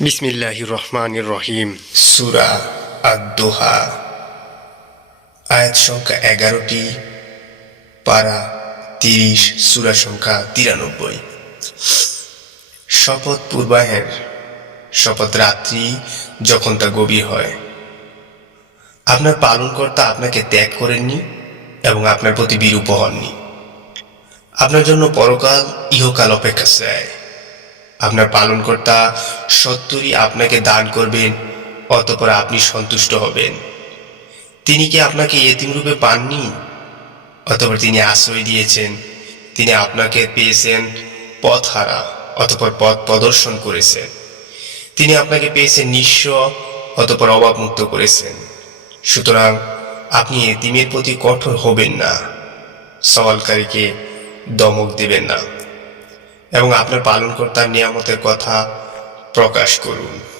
বিসমিল্লাহ রহমান রহিম সুরা আদ-দোহা, আয়াত সংখ্যা এগারোটি, পারা তিরিশ, সুরা সংখ্যা তিরানব্বই। শপথ পূর্বাহের শপথ রাত্রি যখন তা গভীর হয়, আপনার পালনকর্তা আপনাকে ত্যাগ করেননি এবং আপনার প্রতি বিরূপ হননি। আপনার জন্য পরকাল, ইহকাল অপেক্ষা চায় আপনার পালনকর্তা সত্যই আপনাকে দান করবেন, অতপর আপনি সন্তুষ্ট হবেন। তিনি কি আপনাকে রূপে পাননি? অতপর তিনি আশ্রয় দিয়েছেন, তিনি আপনাকে পেয়েছেন পথহারা, অতপর পথ প্রদর্শন করেছেন। তিনি আপনাকে পেয়েছেন নিঃস্ব, অতপর অভাবমুক্ত করেছেন। সুতরাং আপনি এতিমের প্রতি কঠোর হবেন না, সওয়ালকারীকে দমক দেবেন না। এবং আপনার পালনকর্তার নিয়ামতের কথা প্রকাশ করুন।